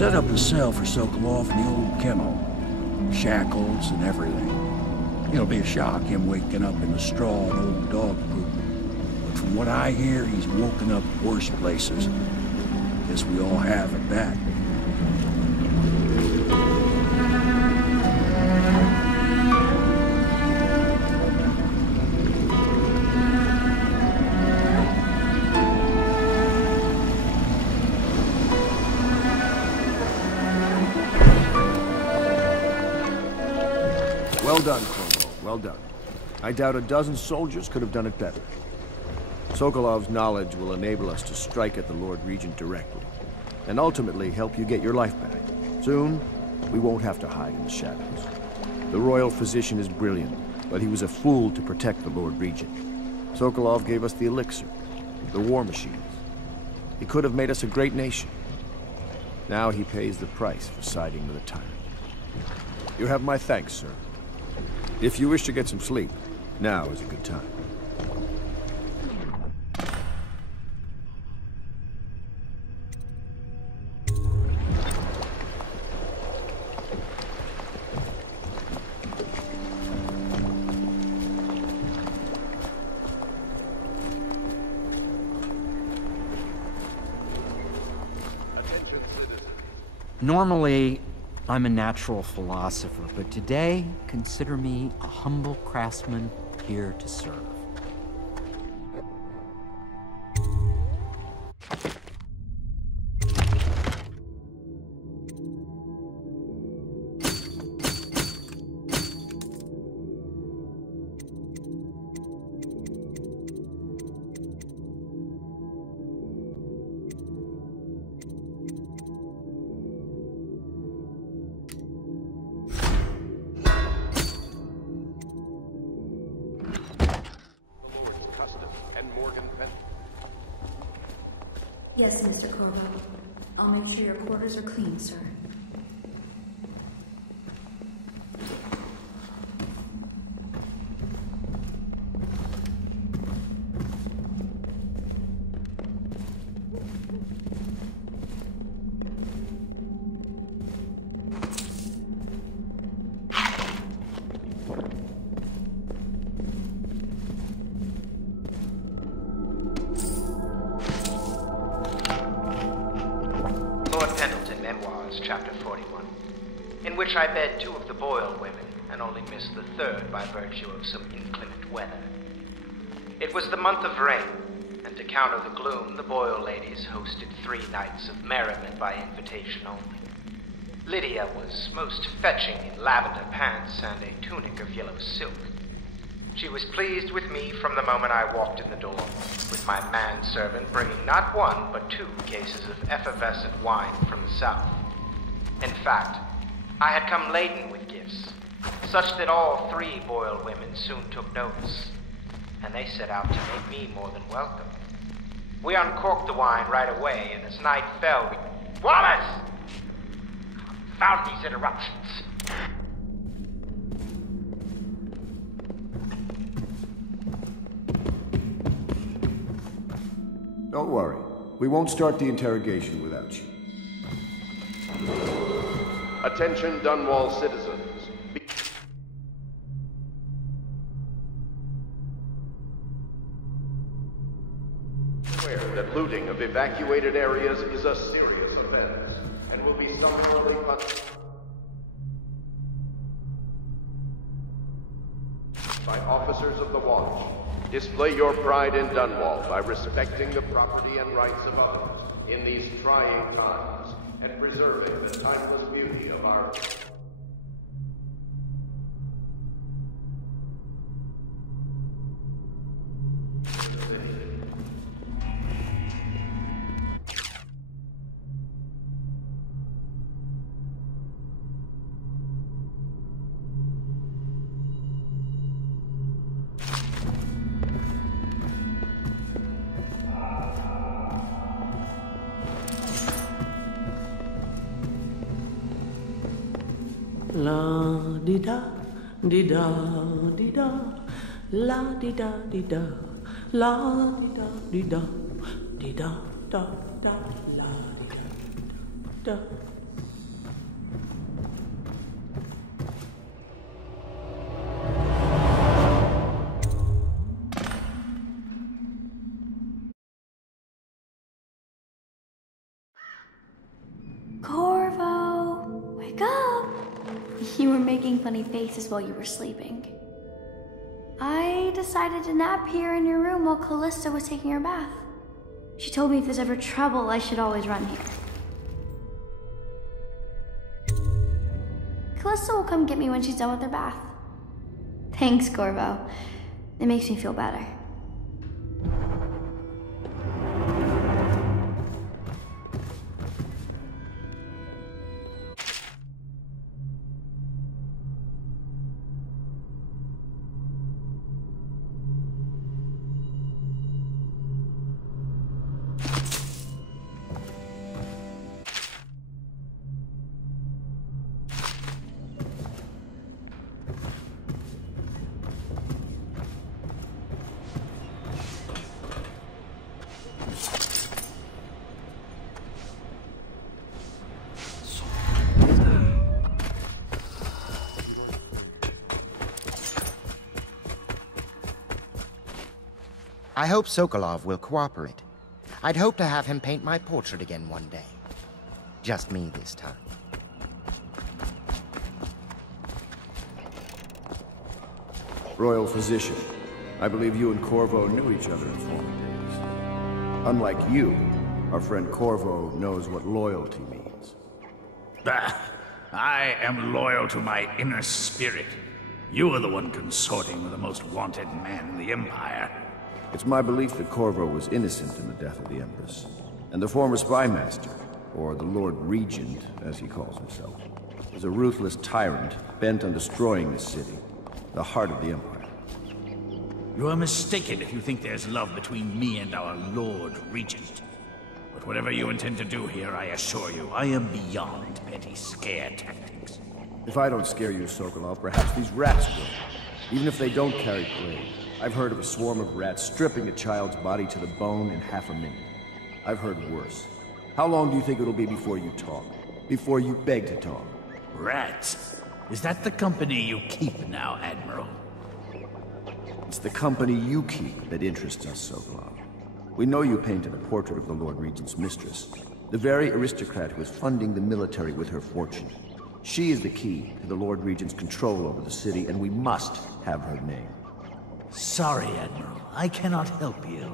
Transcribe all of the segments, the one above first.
set up a cell for Sokolov in the old kennel. Shackles and everything. It'll be a shock, him waking up in the straw and old dog poop. But from what I hear, he's woken up worse places. Guess we all have at that. Well done, Kromo. Well done. I doubt a dozen soldiers could have done it better. Sokolov's knowledge will enable us to strike at the Lord Regent directly, and ultimately help you get your life back. Soon, we won't have to hide in the shadows. The royal physician is brilliant, but he was a fool to protect the Lord Regent. Sokolov gave us the elixir, the war machines. He could have made us a great nation. Now he pays the price for siding with a tyrant. You have my thanks, sir. If you wish to get some sleep, now is a good time. Normally, I'm a natural philosopher, but today, consider me a humble craftsman here to serve. Yes, Mr. Corvo. I'll make sure your quarters are clean, sir. Chapter 41, in which I bed two of the Boyle women and only missed the third by virtue of some inclement weather. It was the month of rain, and to counter the gloom, the Boyle ladies hosted 3 nights of merriment by invitation only. Lydia was most fetching in lavender pants and a tunic of yellow silk. She was pleased with me from the moment I walked in the door, with my manservant bringing not 1 but 2 cases of effervescent wine from the south. In fact, I had come laden with gifts, such that all 3 Boyle women soon took notice, and they set out to make me more than welcome. We uncorked the wine right away, and as night fell, we... Wallace! Found these interruptions. Don't worry. We won't start the interrogation without you. Attention Dunwall citizens. Beware that looting of evacuated areas is a serious offense and will be summarily punished by officers of the watch. Display your pride in Dunwall by respecting the property and rights of others in these trying times, and preserving the timeless beauty of our... La di da di da di da, la di da di da, la di da di da, di da da da, la di da da. Corvo, wake up! You were making funny faces while you were sleeping. I decided to nap here in your room while Callista was taking her bath. She told me if there's ever trouble, I should always run here. Callista will come get me when she's done with her bath. Thanks, Corvo. It makes me feel better. I hope Sokolov will cooperate. I'd hope to have him paint my portrait again one day. Just me this time. Royal Physician, I believe you and Corvo knew each other in former days. Unlike you, our friend Corvo knows what loyalty means. I am loyal to my inner spirit. You are the one consorting with the most wanted man in the Empire. It's my belief that Corvo was innocent in the death of the Empress, and the former spy master, or the Lord Regent, as he calls himself, is a ruthless tyrant bent on destroying this city, the heart of the Empire. You are mistaken if you think there's love between me and our Lord Regent. But whatever you intend to do here, I assure you, I am beyond petty scare tactics. If I don't scare you, Sokolov, perhaps these rats will. Even if they don't carry plague. I've heard of a swarm of rats stripping a child's body to the bone in half a minute. I've heard worse. How long do you think it'll be before you talk? Before you beg to talk? Rats? Is that the company you keep now, Admiral? It's the company you keep that interests us, Sokolov. We know you painted a portrait of the Lord Regent's mistress, the very aristocrat who is funding the military with her fortune. She is the key to the Lord Regent's control over the city, and we must have her name. Sorry, Admiral. I cannot help you.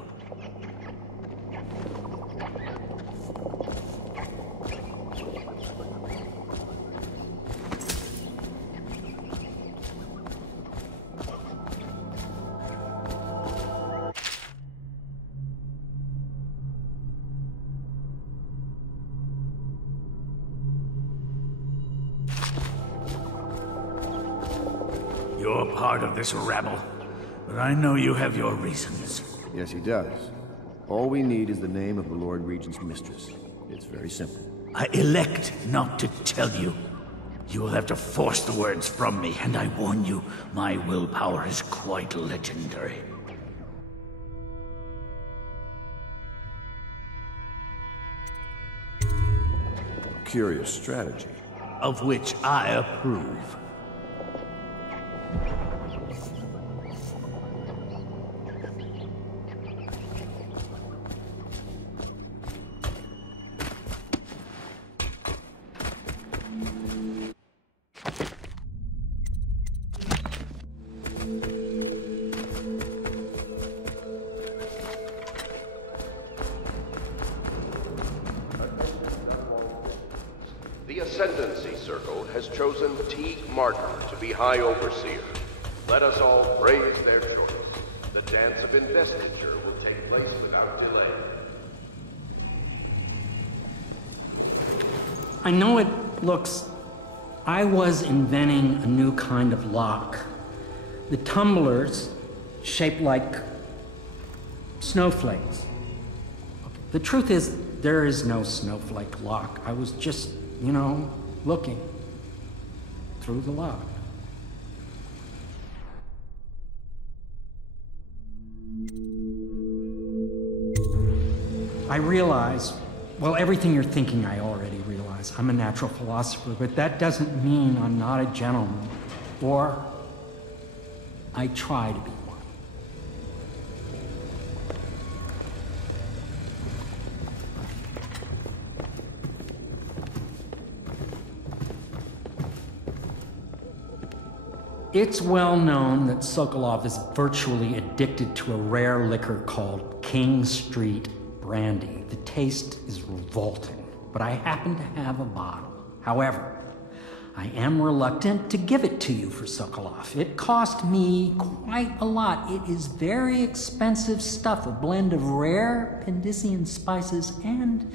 You're part of this rabble. But I know you have your reasons. Yes, he does. All we need is the name of the Lord Regent's mistress. It's very simple. I elect not to tell you. You will have to force the words from me, and I warn you, my willpower is quite legendary. Curious strategy. Of which I approve. The Ascendancy Circle has chosen Teague Martin to be High Overseer. Let us all praise their choice. The dance of investiture will take place without delay. I know it looks... I was inventing a new kind of lock. The tumblers shaped like snowflakes. The truth is, there is no snowflake lock. I was just, you know, looking through the lock. I realize, well, everything you're thinking I already realize. I'm a natural philosopher, but that doesn't mean I'm not a gentleman. Or I try to be one. It's well known that Sokolov is virtually addicted to a rare liquor called King Street Brandy. The taste is revolting, but I happen to have a bottle. However, I am reluctant to give it to you for Sokolov. It cost me quite a lot. It is very expensive stuff, a blend of rare Pendician spices and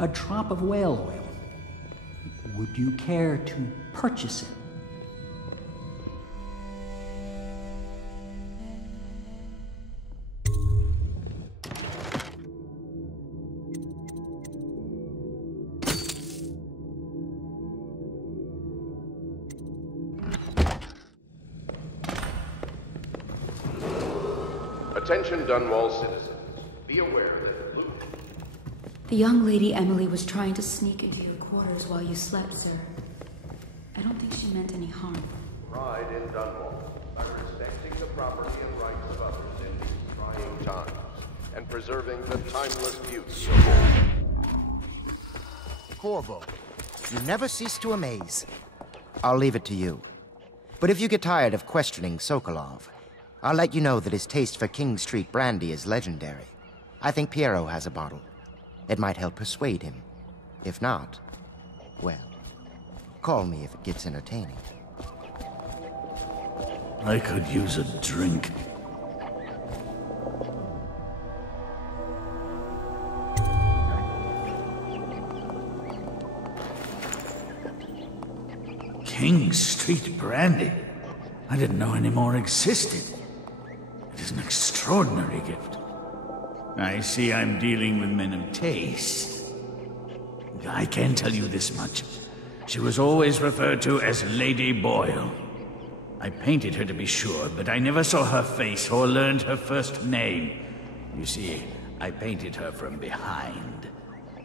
a drop of whale oil. Would you care to purchase it? Attention Dunwall citizens. Be aware that loot... The young lady Emily was trying to sneak into your quarters while you slept, sir. I don't think she meant any harm. Pride in Dunwall by respecting the property and rights of others in these trying times and preserving the timeless beauty of Corvo, you never cease to amaze. I'll leave it to you. But if you get tired of questioning Sokolov, I'll let you know that his taste for King Street brandy is legendary. I think Piero has a bottle. It might help persuade him. If not, well, call me if it gets entertaining. I could use a drink. King Street brandy? I didn't know any more existed. It is an extraordinary gift. I see I'm dealing with men of taste. I can tell you this much. She was always referred to as Lady Boyle. I painted her to be sure, but I never saw her face or learned her first name. You see, I painted her from behind.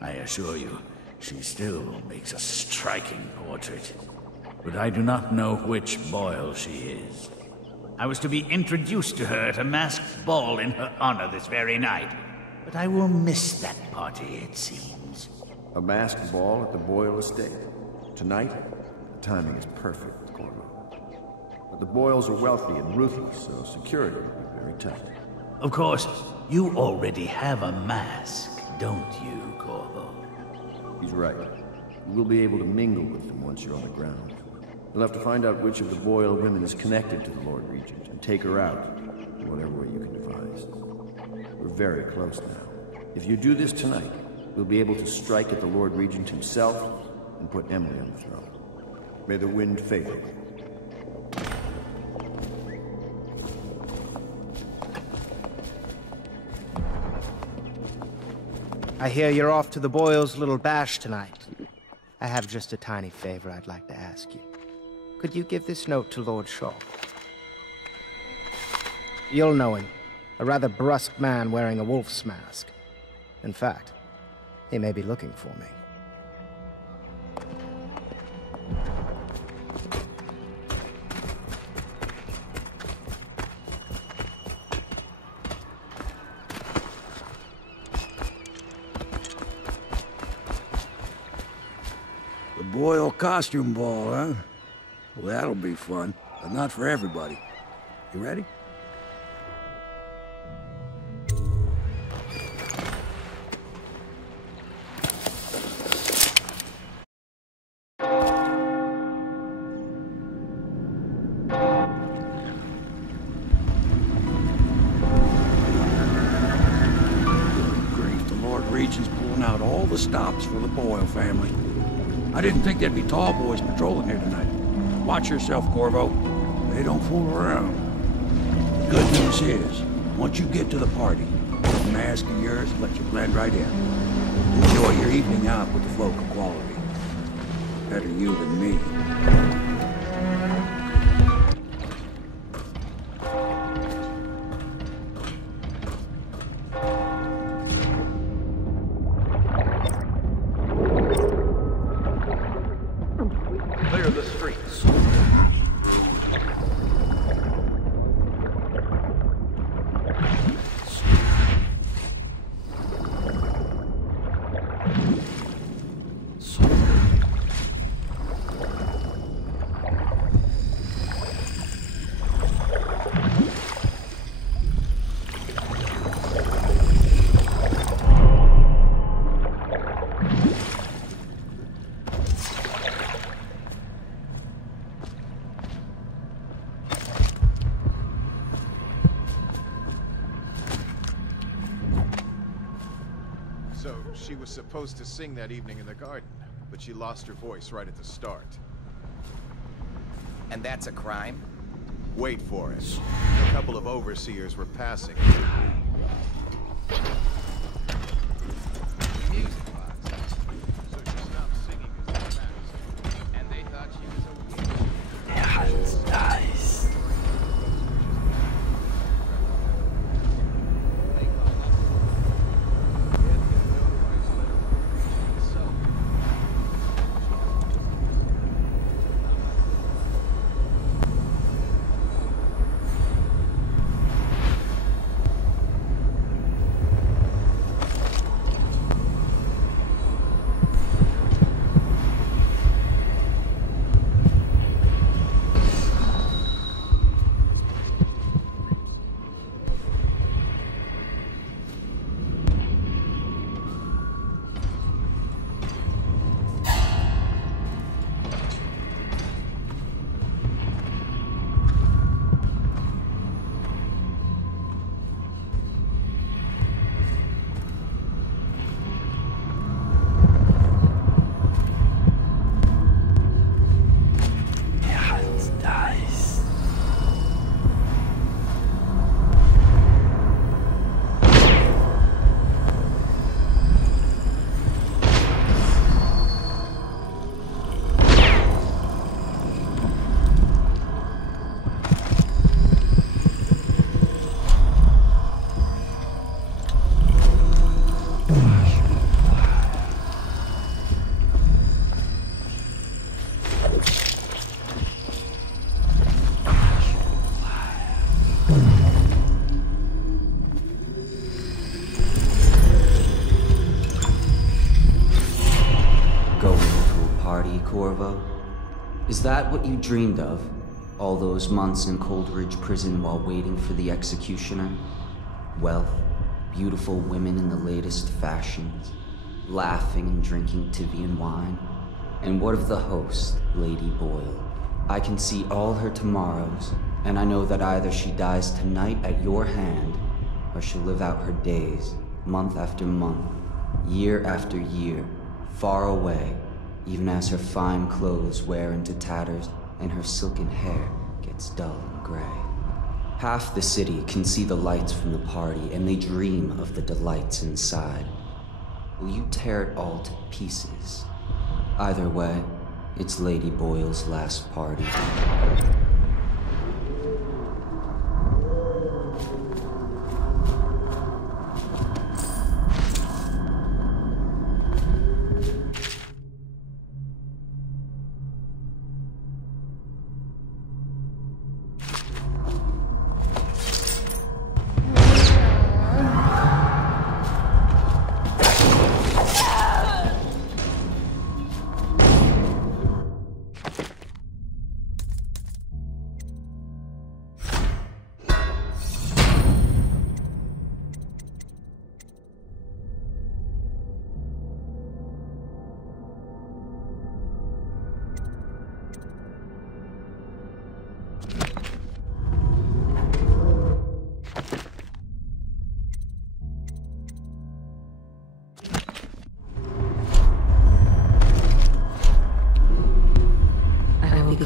I assure you, she still makes a striking portrait. But I do not know which Boyle she is. I was to be introduced to her at a masked ball in her honor this very night. But I will miss that party, it seems. A masked ball at the Boyle estate? Tonight? The timing is perfect, Corvo. But the Boyles are wealthy and ruthless, so security will be very tight. Of course, you already have a mask, don't you, Corvo? He's right. You will be able to mingle with them once you're on the ground. You'll have to find out which of the Boyle women is connected to the Lord Regent and take her out in whatever way you can devise. We're very close now. If you do this tonight, we'll be able to strike at the Lord Regent himself and put Emily on the throne. May the wind favor you. I hear you're off to the Boyles' little bash tonight. I have just a tiny favor I'd like to ask you. Could you give this note to Lord Shaw? You'll know him. A rather brusque man wearing a wolf's mask. In fact, he may be looking for me. The Boyle costume ball, huh? Well, that'll be fun, but not for everybody. You ready? Great, the Lord Regent's pulling out all the stops for the Boyle family. I didn't think there'd be tall boys patrolling here tonight. Watch yourself, Corvo. They don't fool around. The good news is, once you get to the party, the mask of yours will let you blend right in. Enjoy your evening out with the folk of quality. Better you than me. Clear the streets. She was supposed to sing that evening in the garden, but she lost her voice right at the start. And that's a crime? Wait for it. A couple of overseers were passing. Music box. So she stopped singing because of the fast. And they thought she was a witch. Nice. Is that what you dreamed of? All those months in Coldridge Prison while waiting for the executioner? Wealth, beautiful women in the latest fashions, laughing and drinking Tivian wine? And what of the host, Lady Boyle? I can see all her tomorrows, and I know that either she dies tonight at your hand, or she'll live out her days, month after month, year after year, far away, even as her fine clothes wear into tatters and her silken hair gets dull and gray. Half the city can see the lights from the party, and they dream of the delights inside. Will you tear it all to pieces? Either way, it's Lady Boyle's last party.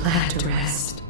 Glad to rest.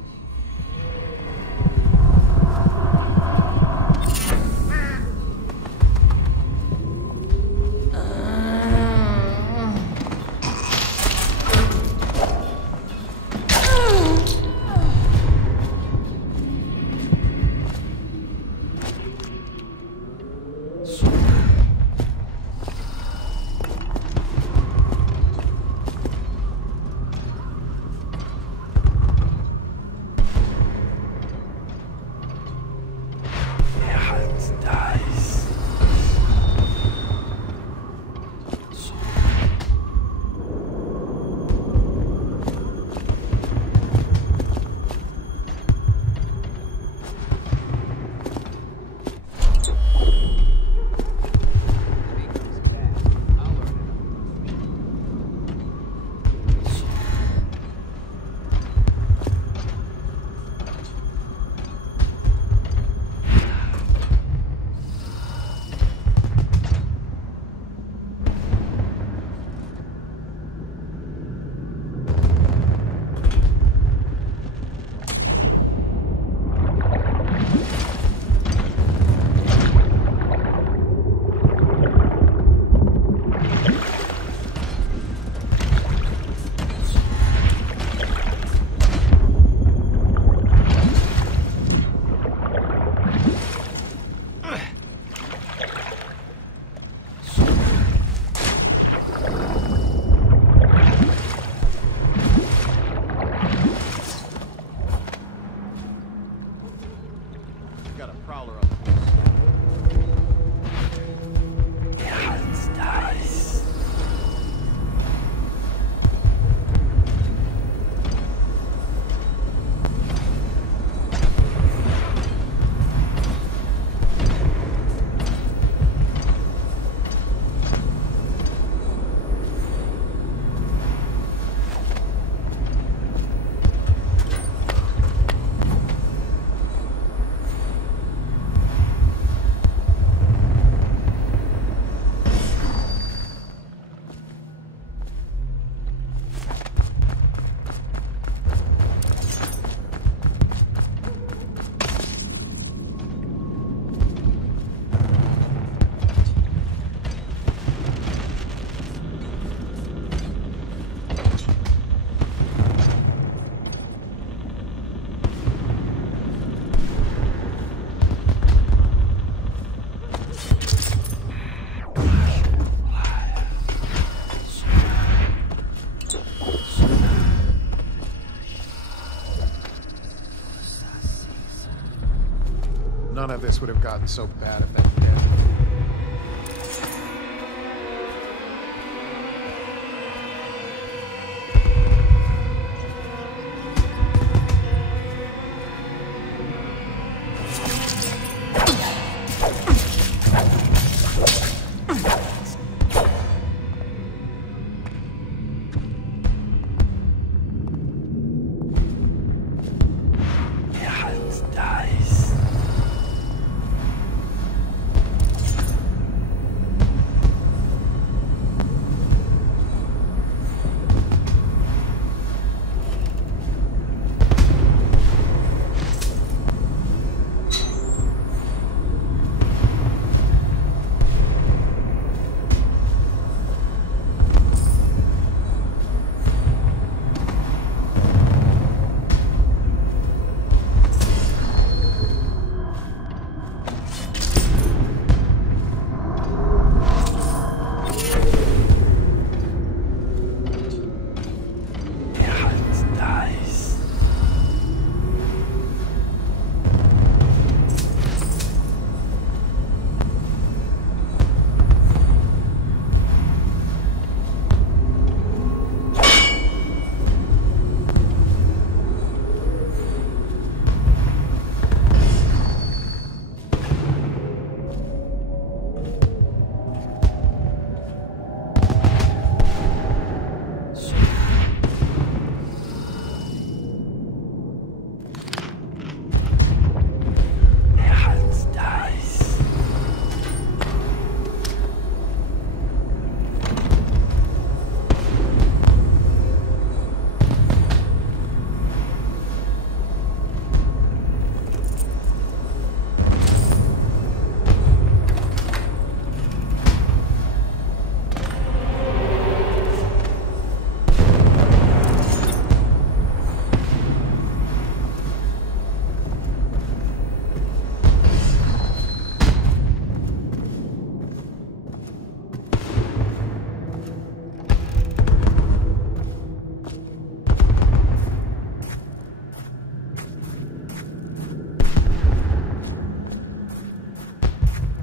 None of this would have gotten so bad if that dead.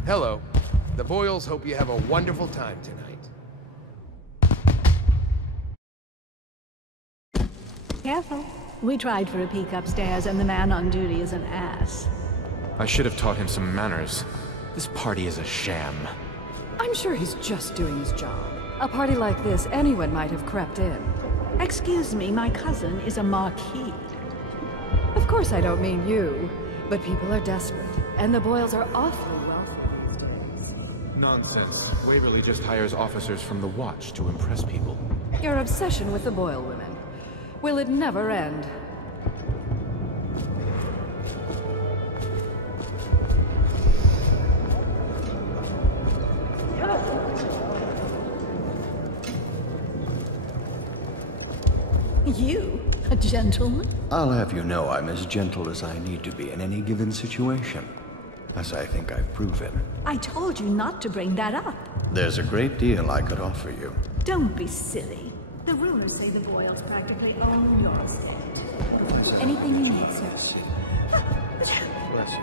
Hello. The Boyles hope you have a wonderful time tonight. Careful. We tried for a peek upstairs, and the man on duty is an ass. I should have taught him some manners. This party is a sham. I'm sure he's just doing his job. A party like this, anyone might have crept in. Excuse me, my cousin is a marquis. Of course I don't mean you, but people are desperate, and the Boyles are awfully wealthy these days. Nonsense. Waverly just hires officers from the Watch to impress people. Your obsession with the Boyle women. Will it never end? You? A gentleman? I'll have you know I'm as gentle as I need to be in any given situation. As I think I've proven. I told you not to bring that up. There's a great deal I could offer you. Don't be silly. The rumors say the Boyles practically own your estate. Anything you need, sir. Bless you.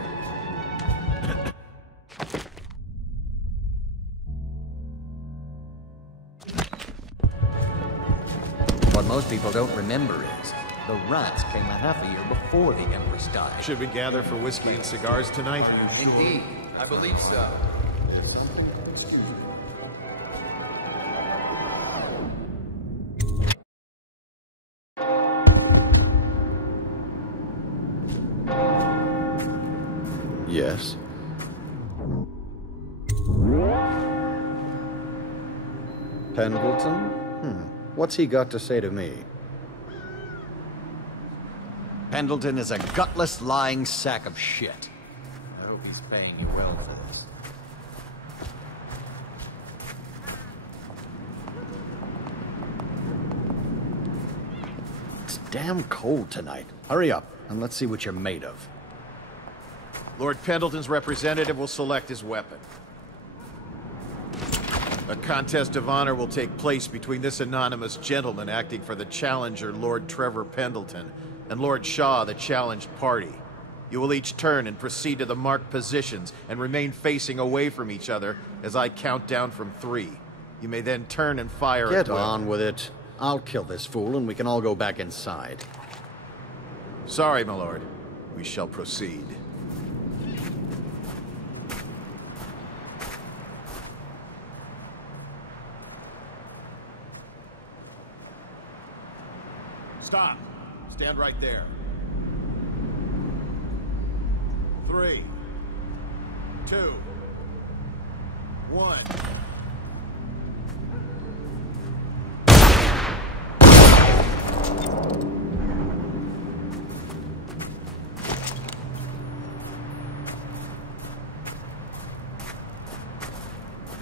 What most people don't remember is, the rats came a half a year before the Empress died. Should we gather for whiskey and cigars tonight? Indeed, I believe so. Yes. Pendleton? What's he got to say to me? Pendleton is a gutless, lying sack of shit. I hope he's paying you well for this. It's damn cold tonight. Hurry up, and let's see what you're made of. Lord Pendleton's representative will select his weapon. A contest of honor will take place between this anonymous gentleman acting for the challenger, Lord Trevor Pendleton, and Lord Shaw, the challenged party. You will each turn and proceed to the marked positions and remain facing away from each other as I count down from 3. You may then turn and fire at Get will. on with it. I'll kill this fool and we can all go back inside. Sorry, my lord. We shall proceed. Stop. Stand right there. 3, 2, 1.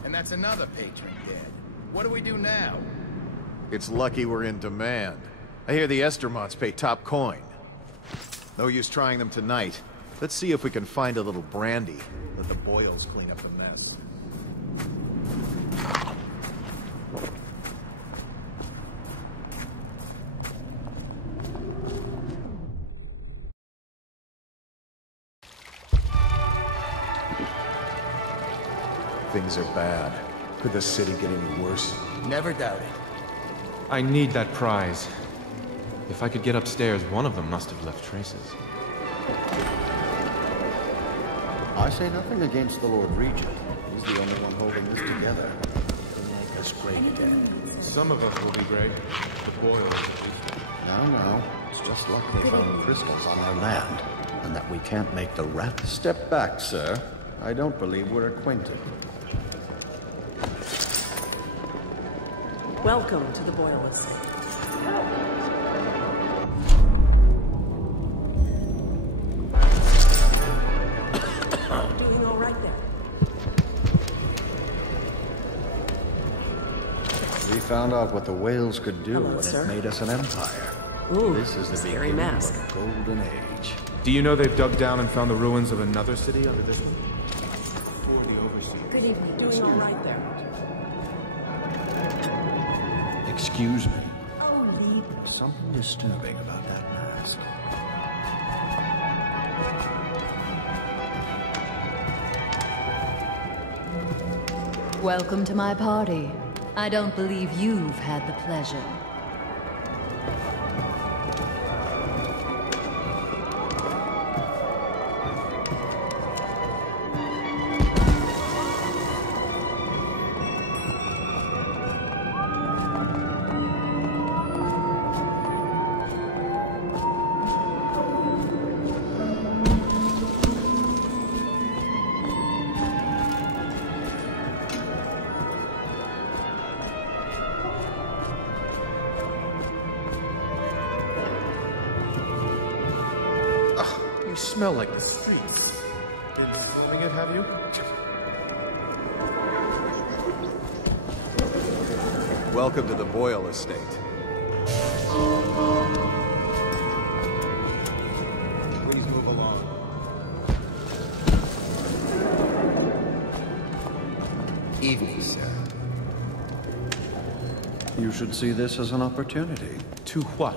And that's another patron dead. What do we do now? It's lucky we're in demand. I hear the Estermonts pay top coin. No use trying them tonight. Let's see if we can find a little brandy. Let the Boyles clean up the mess. Things are bad. Could the city get any worse? Never doubt it. I need that prize. If I could get upstairs, one of them must have left traces. I say nothing against the Lord Regent. He's the only one holding this together. He'll make us great again. Some of us will be great. The Boyles. No. It's just luck they found crystals on our land, and that we can't make the rat. Step back, sir. I don't believe we're acquainted. Welcome to the Boyle estate. Doing all right there. We found out what the whales could do Hello, when sir. it made us an empire. Ooh, This is the scary beginning mask. of a golden age. Do you know they've dug down and found the ruins of another city under this one? Good evening. Doing all right there. Excuse me. Oh, Lee. Something disturbing about that mask. Welcome to my party. I don't believe you've had the pleasure. You smell like the streets. Been smelling it, have you? Welcome to the Boyle estate. Please move along. Evening, sir. You should see this as an opportunity. To what?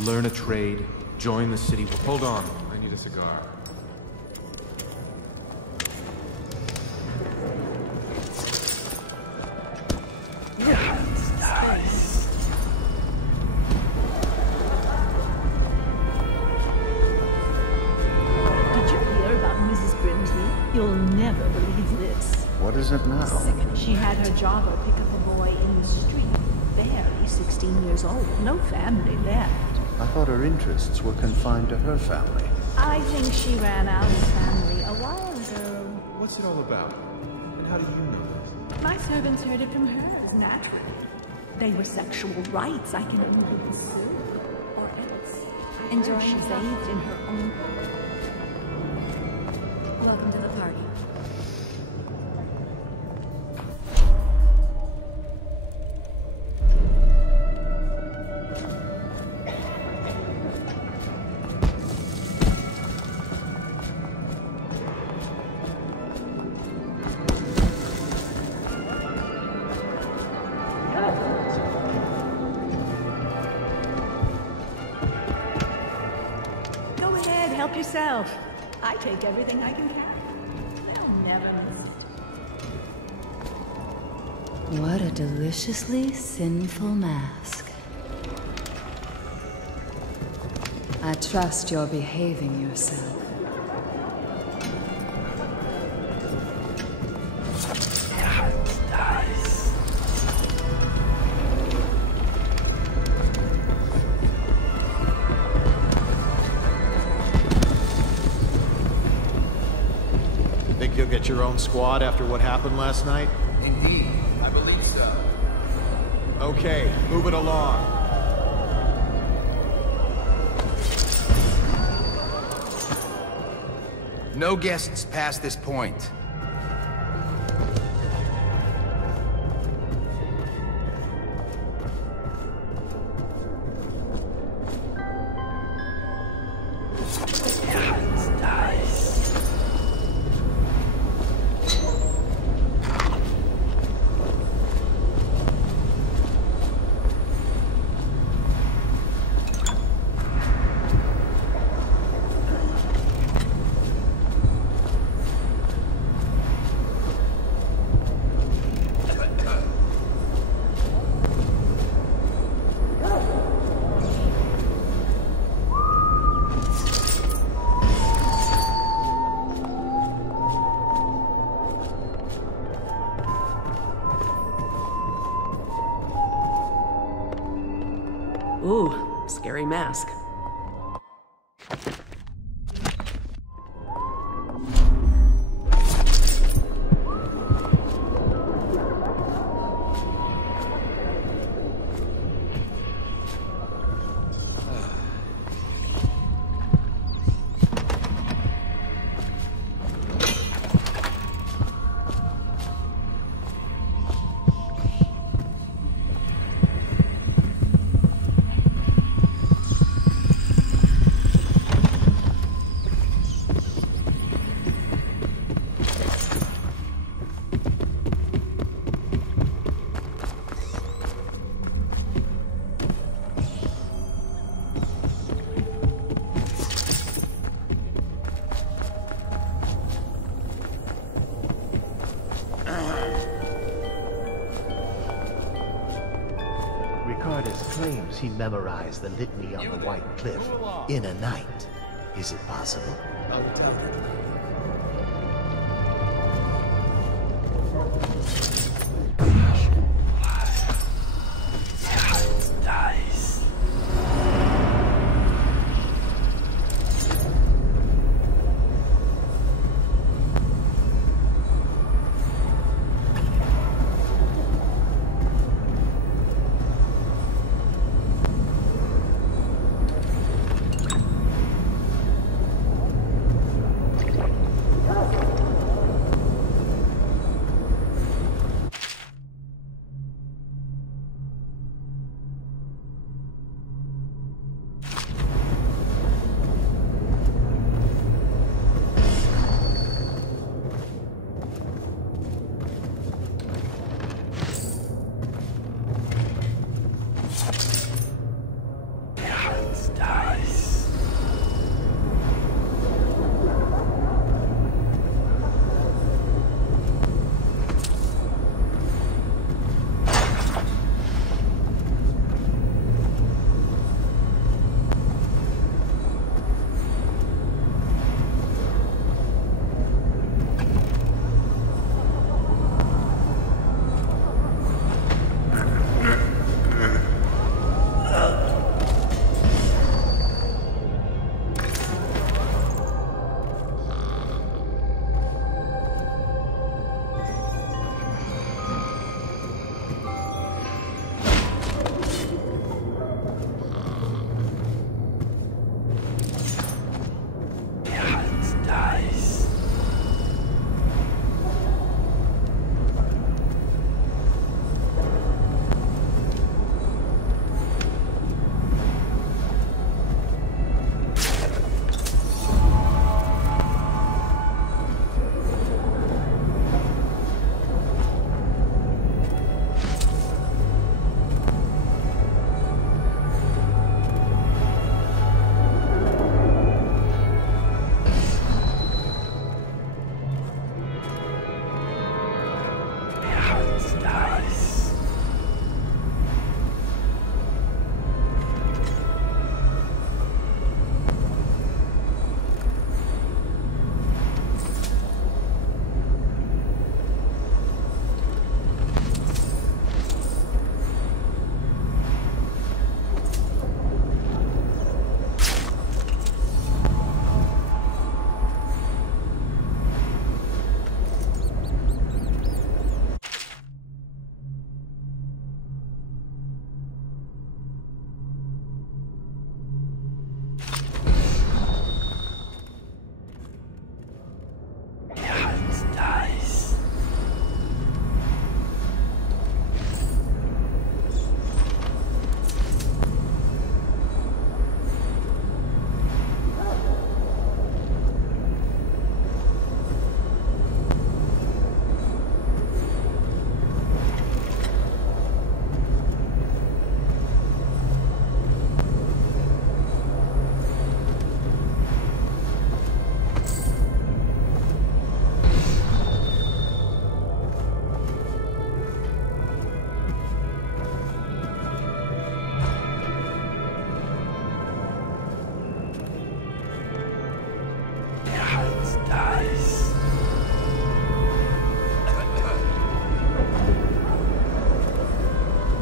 Learn a trade, join the city. Hold on, I need a cigar. Did you hear about Mrs. Grimsby? You'll never believe this. What is it now? She had her jobber pick up a boy in the street. Barely 16 years old. No family left. I thought her interests were confined to her family. I think she ran out of family a while ago. What's it all about? And how do you know this? My servants heard it from hers, naturally. They were sexual rights. I can only pursue. Or else. Enjoying She yourself? bathed in her own. Welcome to the party. Go ahead, help yourself. I take everything I can carry. They'll never miss it. What a deliciously sinful mask. I trust you're behaving yourself. Think you'll get your own squad after what happened last night? Indeed, I believe so. Okay, move it along. No guests past this point. Ooh, scary mask. Claims he memorized the litany on the White Cliff in a night. Is it possible? Undoubtedly.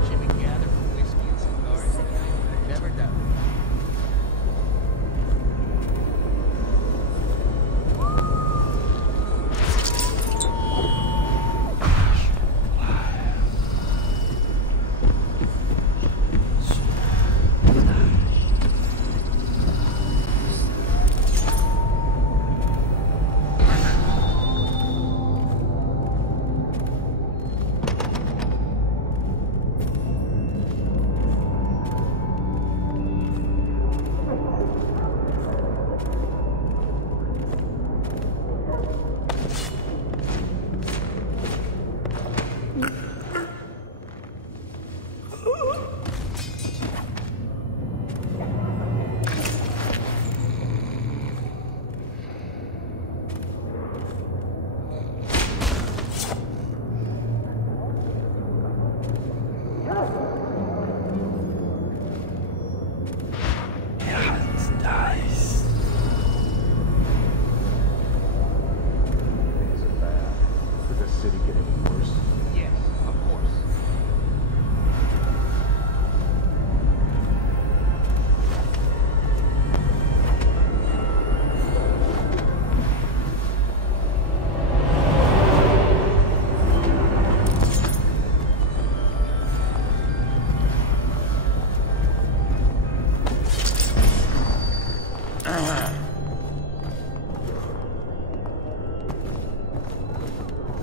Jimmy gathered for whiskey and cigars tonight. Never doubt it.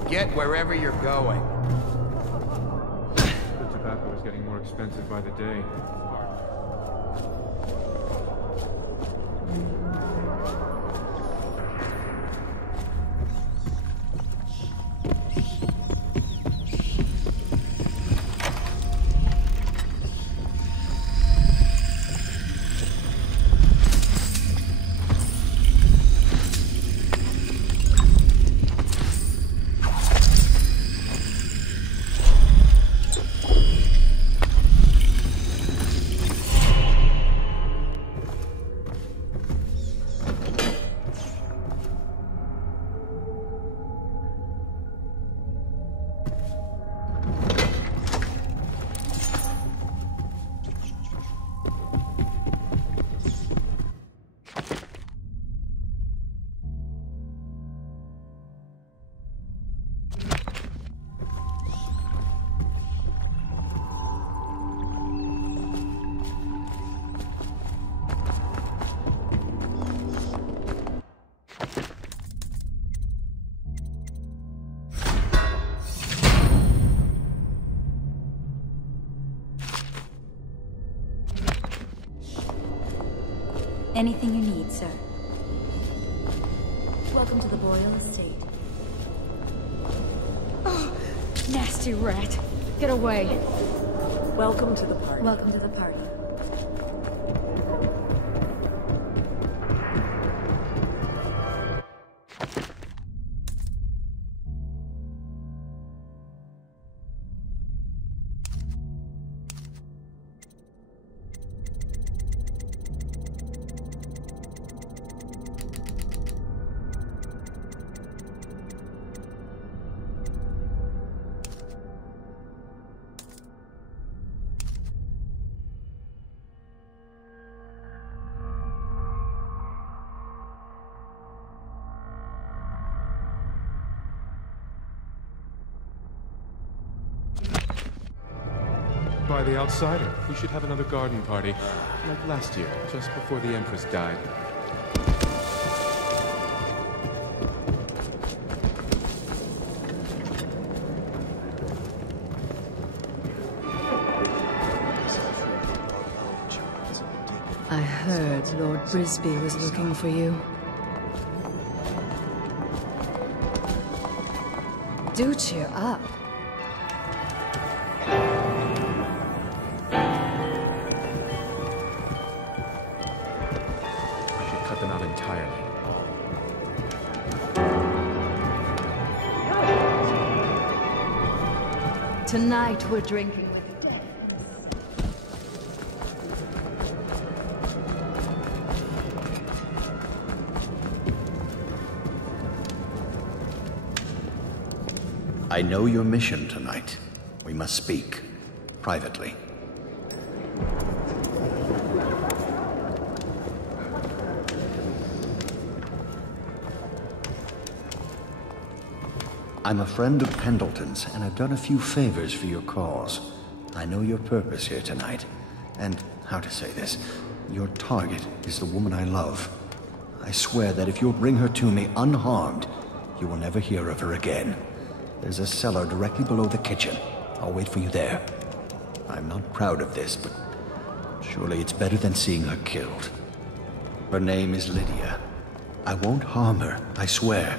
Get wherever you're going. The tobacco is getting more expensive by the day. Anything you need, sir. Welcome to the Boyle estate. Oh, nasty rat. Get away. Welcome to the party. Welcome to the party. By the outsider. We should have another garden party. Like last year, just before the Empress died. I heard Lord Brisby was looking for you. Do cheer up. Tonight we're drinking with the dead. I know your mission tonight. We must speak. Privately. I'm a friend of Pendleton's, and I've done a few favors for your cause. I know your purpose here tonight, and how to say this, your target is the woman I love. I swear that if you'll bring her to me unharmed, you will never hear of her again. There's a cellar directly below the kitchen. I'll wait for you there. I'm not proud of this, but surely it's better than seeing her killed. Her name is Lydia. I won't harm her, I swear.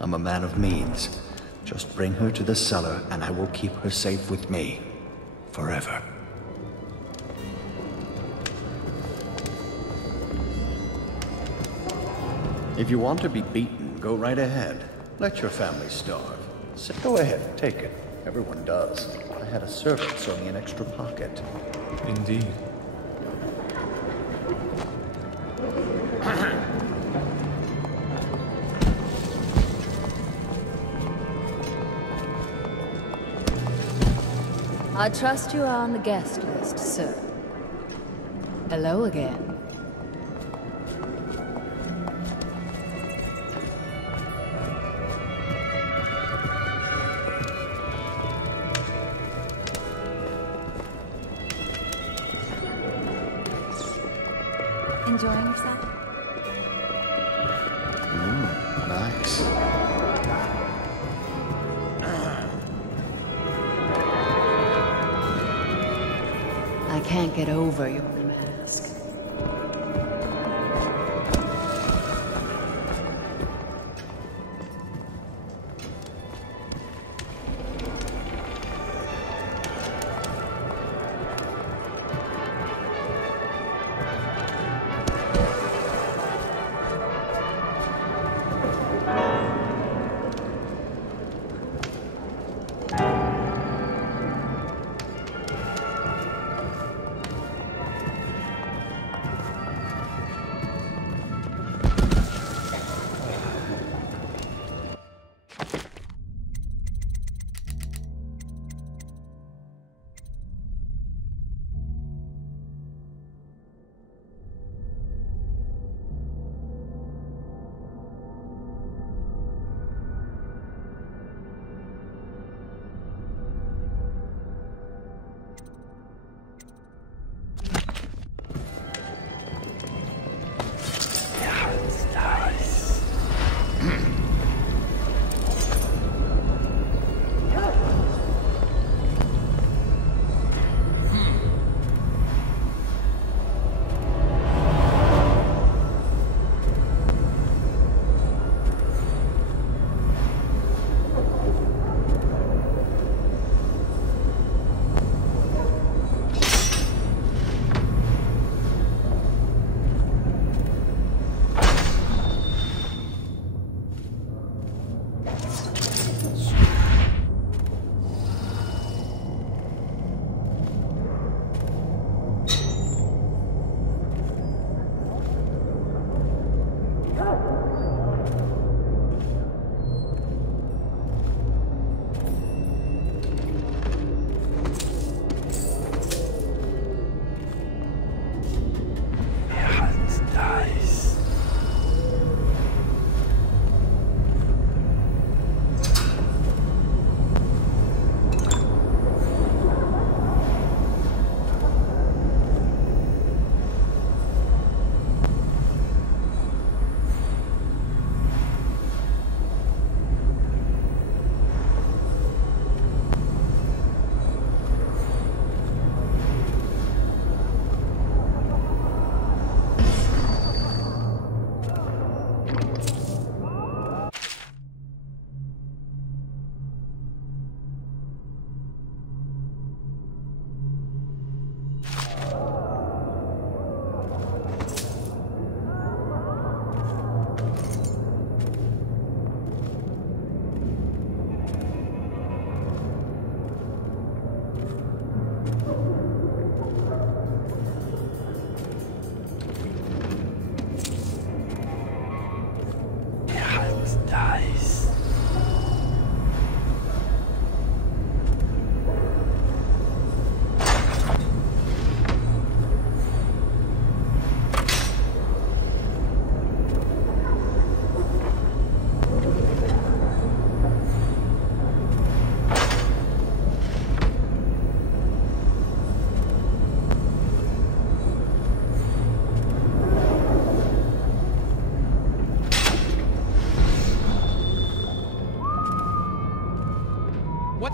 I'm a man of means. Just bring her to the cellar, and I will keep her safe with me. Forever. If you want to be beaten, go right ahead. Let your family starve. So go ahead, take it. Everyone does. I had a servant sew me an extra pocket. Indeed. I trust you are on the guest list, sir. Hello again. Enjoying yourself? Nice. I can't get over your mask.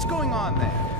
What's going on there?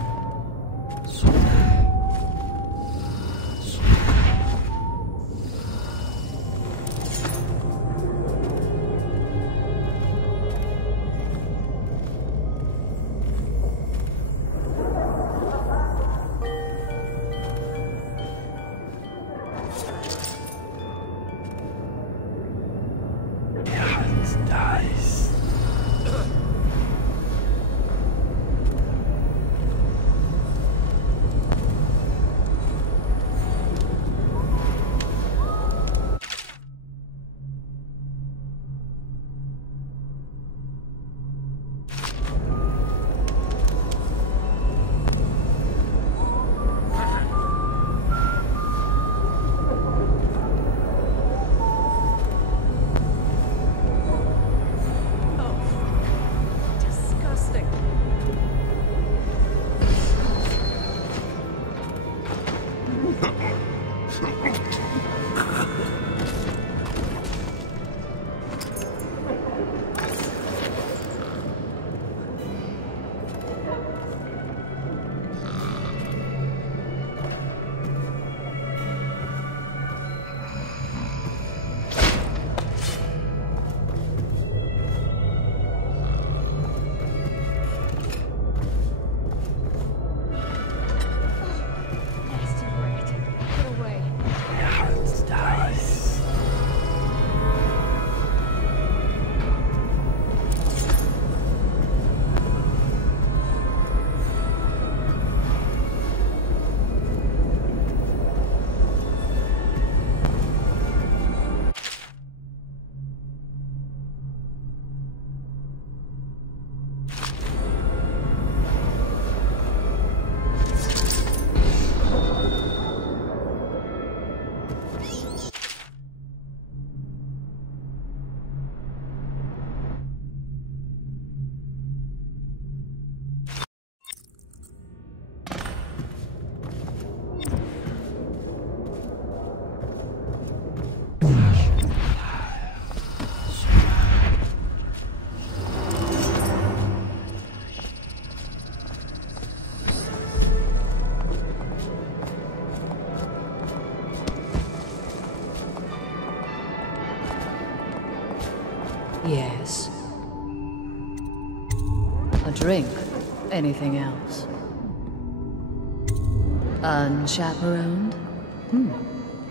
Yes. A drink? Anything else? Unchaperoned?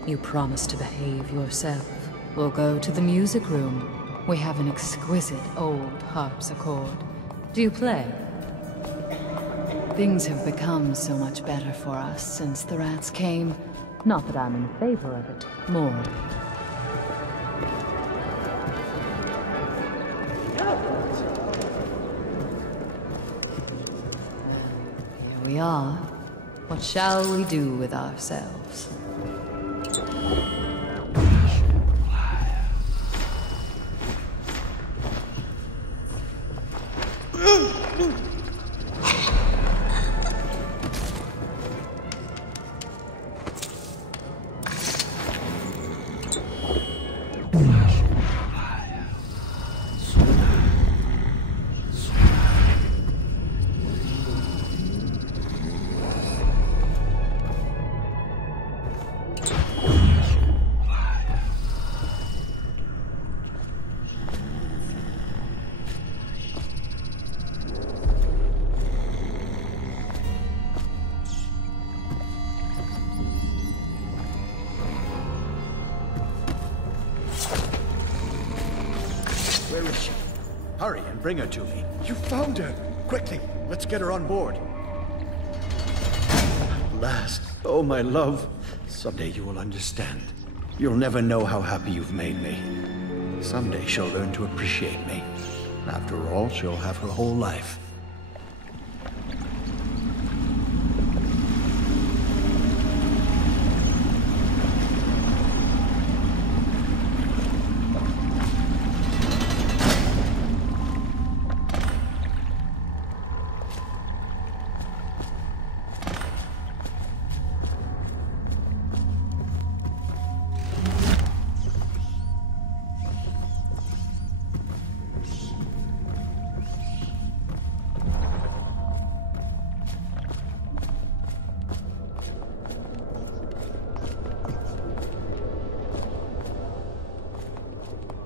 You promise to behave yourself. We'll go to the music room. We have an exquisite old harpsichord. Do you play? Things have become so much better for us since the rats came. Not that I'm in favor of it. More. Here we are. What shall we do with ourselves? Where is she? Hurry and bring her to me. You found her! Quickly, let's get her on board. At last. Oh, my love. Someday you will understand. You'll never know how happy you've made me. Someday she'll learn to appreciate me. After all, she'll have her whole life.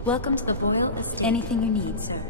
Welcome to the Boyle Estate. Anything you need, sir.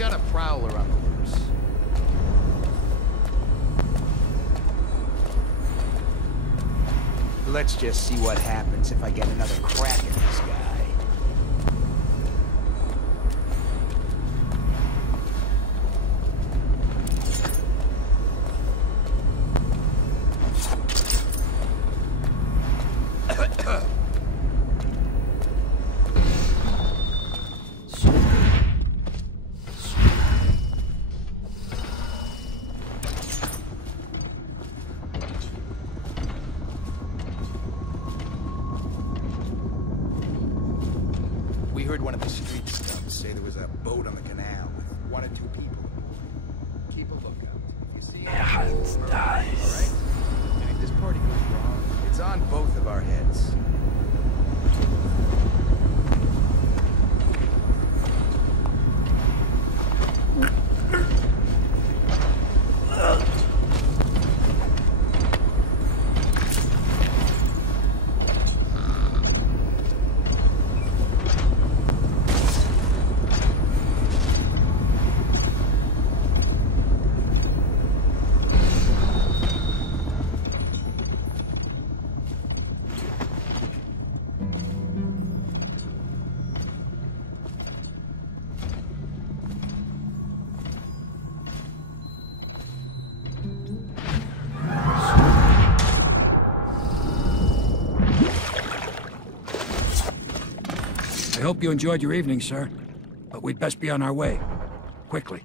got a prowler on the loose. Let's just see what happens if I get another crack at this guy. We heard one of the street scums say there was a boat on the canal with 1 or 2 people. Keep a lookout. If you see it, alright? And if this party goes wrong, it's on both of our heads. I hope you enjoyed your evening, sir. But we'd best be on our way. Quickly.